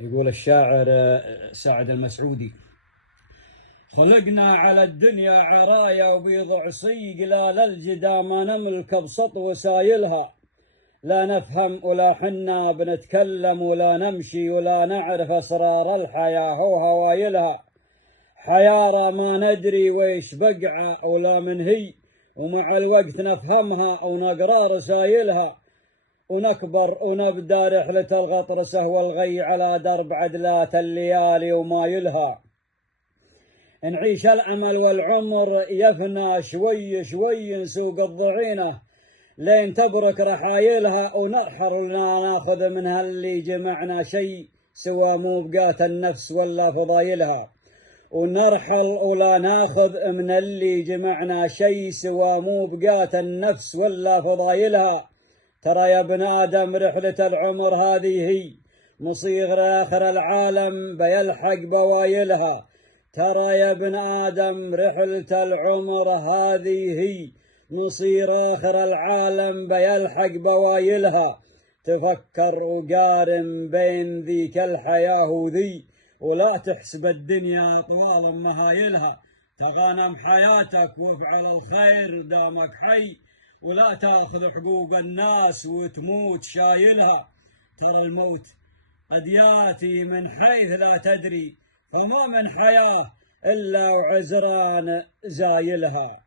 يقول الشاعر سعد المسعودي: خلقنا على الدنيا عرايا وبيض عصي قلال الجدا ما نملك بسط وسايلها، لا نفهم ولا حنا بنتكلم ولا نمشي ولا نعرف أسرار الحياة وهوايلها، حيارى ما ندري ويش بقعة ولا من هي، ومع الوقت نفهمها ونقرا رسايلها، ونكبر ونبدا رحلة الغطرسة والغي على درب عدلات الليالي ومايلها، نعيش الأمل والعمر يفنى شوي شوي نسوق الضعينة لين تبرك رحايلها، ونرحل ولا ناخذ منها اللي جمعنا شيء سوى مو بقات النفس ولا فضايلها، ونرحل ولا ناخذ من اللي جمعنا شيء سوى مو بقات النفس ولا فضايلها. ترى يا ابن آدم رحلة العمر هذه هي، مصير آخر العالم بيلحق بوايلها. ترى يا ابن آدم رحلة العمر هذه هي، مصير آخر العالم بيلحق بوايلها. تفكر وقارن بين ذيك الحياة وذي، ولا تحسب الدنيا طوال مهايلها. تغانم حياتك وافعل الخير دامك حي، ولا تاخذ حقوق الناس وتموت شايلها. ترى الموت قد ياتي من حيث لا تدري، فما من حياة إلا وعزران زايلها.